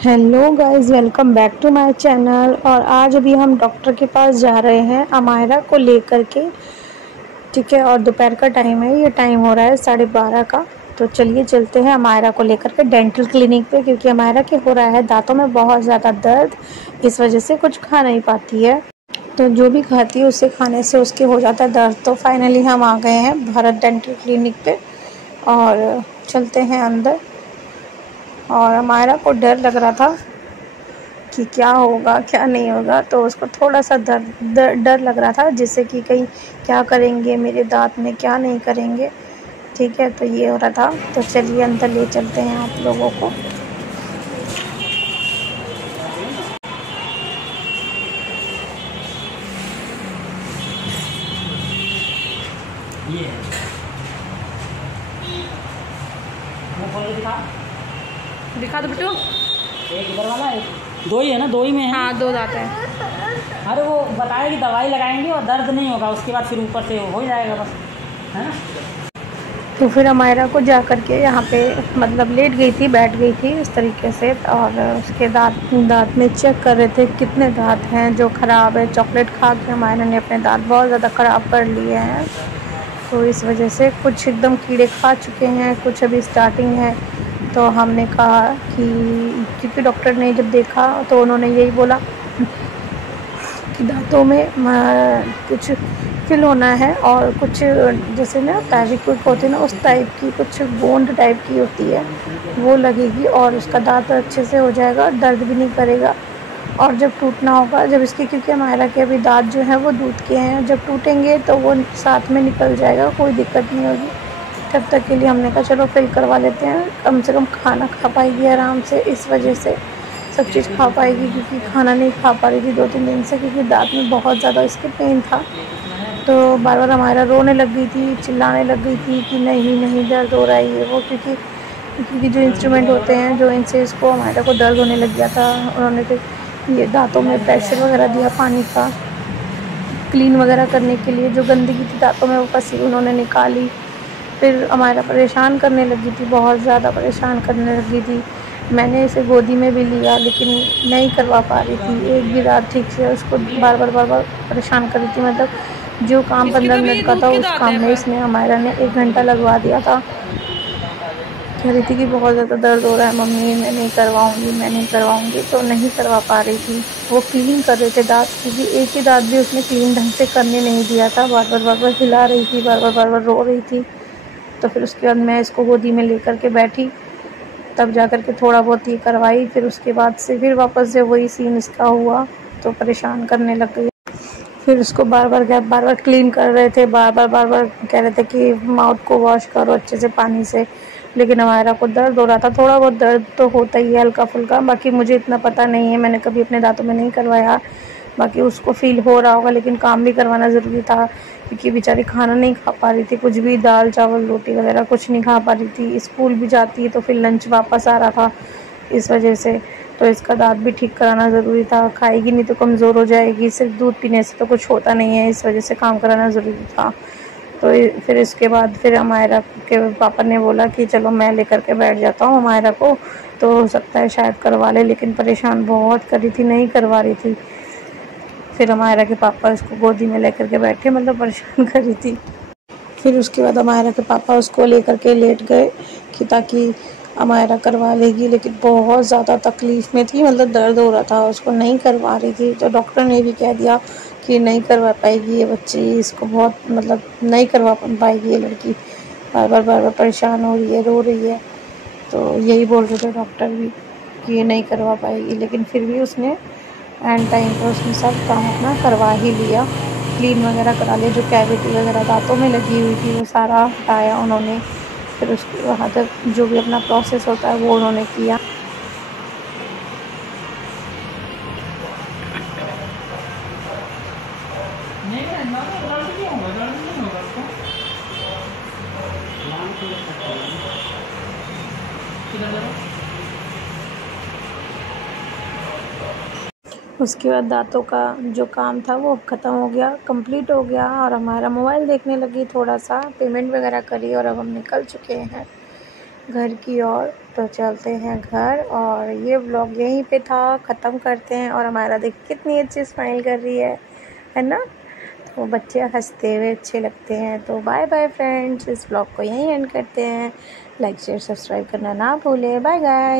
Hello guys, welcome back to my channel. और आज अभी हम डॉक्टर के पास जा रहे हैं अमायरा को लेकर के। ठीक है, और दोपहर का टाइम है, ये टाइम हो रहा है 12:30 का। तो चलिए चलते हैं अमायरा को लेकर के डेंटल क्लिनिक पे, क्योंकि अमायरा के हो रहा है दांतों में बहुत ज़्यादा दर्द। इस वजह से कुछ खा नहीं पाती है, तो जो भी खाती है उसे खाने से उसके हो जाता है दर्द। तो फाइनली हम आ गए हैं भारत डेंटल क्लिनिक पे और चलते हैं अंदर। और अमायरा को डर लग रहा था कि क्या होगा क्या नहीं होगा, तो उसको थोड़ा सा डर लग रहा था, जिससे कि कहीं क्या करेंगे मेरे दांत में, क्या नहीं करेंगे। ठीक है, तो ये हो रहा था। तो चलिए अंदर ले चलते हैं आप लोगों को। ये है वो खोल के दिखा दो बेटू। एक इधर वाला, एक दो ही है ना, दो ही में है। हाँ, 2 दांत हैं। अरे वो बताया कि दवाई लगाएंगे और दर्द नहीं होगा, उसके बाद फिर ऊपर से हो जाएगा बस, है ना। तो फिर अमायरा को जा कर के यहाँ पे मतलब लेट गई थी, बैठ गई थी इस तरीके से। और उसके दांत में चेक कर रहे थे कितने दांत हैं जो ख़राब है। चॉकलेट खा के अमायरा ने अपने दांत बहुत ज़्यादा ख़राब कर लिए हैं, तो इस वजह से कुछ एकदम कीड़े खा चुके हैं, कुछ अभी स्टार्टिंग है। तो हमने कहा कि क्योंकि डॉक्टर ने जब देखा तो उन्होंने यही बोला कि दांतों में कुछ फिल होना है, और कुछ जैसे ना फेविक्विक होती है ना, उस टाइप की कुछ गोंद टाइप की होती है, वो लगेगी और उसका दांत अच्छे से हो जाएगा, दर्द भी नहीं करेगा। और जब टूटना होगा, जब इसके, क्योंकि हमारा के अभी दांत जो है वो दूध के हैं, जब टूटेंगे तो वो साथ में निकल जाएगा, कोई दिक्कत नहीं होगी। तब तक के लिए हमने कहा चलो फिल करवा लेते हैं, कम से कम खाना खा पाएगी आराम से। इस वजह से सब चीज़ खा पाएगी, क्योंकि खाना नहीं खा पा रही थी 2-3 दिन से, क्योंकि दांत में बहुत ज़्यादा इसके पेन था। तो बार बार हमारा रोने लग गई थी, चिल्लाने लग गई थी कि नहीं नहीं दर्द हो रहा है ये वो, क्योंकि जो इंस्ट्रूमेंट होते हैं जो इनसे इसको हमारा को दर्द होने लग गया था। उन्होंने फिर ये दांतों में प्रेशर वगैरह दिया पानी का, क्लीन वगैरह करने के लिए। जो गंदगी थी दांतों में वो फंसी उन्होंने निकाली। फिर हमारा परेशान करने लगी थी, बहुत ज़्यादा परेशान करने लगी थी। मैंने इसे गोदी में भी लिया, लेकिन नहीं करवा पा रही थी एक भी दांत ठीक से। उसको बार बार परेशान कर रही थी। मतलब जो काम 15 मिनट का था, उस काम में इसने हमारा ने 1 घंटा लगवा दिया था। कह रही थी कि बहुत ज़्यादा दर्द हो रहा है मम्मी, मैं नहीं करवाऊँगी, मैं नहीं करवाऊँगी। तो नहीं करवा पा रही थी। वो क्लीन कर रहे थे दांत, क्योंकि एक ही दांत भी उसने क्लीन ढंग से करने नहीं दिया था। बार बार हिला रही थी, बार बार रो रही थी। तो फिर उसके बाद मैं इसको गोदी में लेकर के बैठी, तब जा कर के थोड़ा बहुत ये करवाई। फिर उसके बाद से फिर वापस से वही सीन इसका हुआ, तो परेशान करने लग गई। फिर उसको बार बार क्लीन कर रहे थे, बार बार कह रहे थे कि माउथ को वॉश करो अच्छे से पानी से। लेकिन हमारा को दर्द हो रहा था, थोड़ा बहुत दर्द तो होता ही है हल्का फुल्का। बाकी मुझे इतना पता नहीं है, मैंने कभी अपने दांतों में नहीं करवाया। बाकी उसको फील हो रहा होगा, लेकिन काम भी करवाना ज़रूरी था, क्योंकि बेचारी खाना नहीं खा पा रही थी, कुछ भी दाल चावल रोटी वगैरह कुछ नहीं खा पा रही थी। स्कूल भी जाती है तो फिर लंच वापस आ रहा था, इस वजह से। तो इसका दांत भी ठीक कराना ज़रूरी था, खाएगी नहीं तो कमज़ोर हो जाएगी। सिर्फ दूध पीने से तो कुछ होता नहीं है, इस वजह से काम कराना ज़रूरी था। तो फिर इसके बाद फिर अमायरा के पापा ने बोला कि चलो मैं लेकर के बैठ जाता हूँ अमायरा को, तो हो सकता है शायद करवा ले। लेकिन परेशान बहुत कर रही थी, नहीं करवा रही थी। फिर अमायरा के पापा इसको गोदी में लेकर के बैठे, मतलब परेशान कर रही थी। फिर उसके बाद अमायरा के पापा उसको लेकर के लेट गए कि ताकि अमायरा करवा लेगी। लेकिन बहुत ज़्यादा तकलीफ़ में थी, मतलब दर्द हो रहा था, उसको नहीं करवा रही थी। तो डॉक्टर ने भी कह दिया कि नहीं करवा पाएगी ये बच्ची, इसको बहुत मतलब नहीं करवा पाएगी ये लड़की, बार बार परेशान हो रही है, रो रही है। तो यही बोल रहे थे डॉक्टर भी कि ये नहीं करवा पाएगी। लेकिन फिर भी उसने एंड टाइम पर उसने सब काम अपना करवा ही लिया, क्लीन वगैरह करा लिया। जो कैविटी वगैरह दांतों में लगी हुई थी वो सारा हटाया उन्होंने। फिर उसके वहाँ तक जो भी अपना प्रोसेस होता है वो उन्होंने किया। उसके बाद दांतों का जो काम था वो ख़त्म हो गया, कंप्लीट हो गया। और हमारा मोबाइल देखने लगी, थोड़ा सा पेमेंट वगैरह करी और अब हम निकल चुके हैं। घर की ओर। तो चलते हैं घर, और ये व्लॉग यहीं पे था, ख़त्म करते हैं। और हमारा देखिए कितनी अच्छी स्माइल कर रही है ना। तो बच्चे हंसते हुए अच्छे लगते हैं। तो बाय बाय फ्रेंड्स, इस व्लॉग को यहीं एंड करते हैं। लाइक शेयर सब्सक्राइब करना ना भूलें। Bye guys.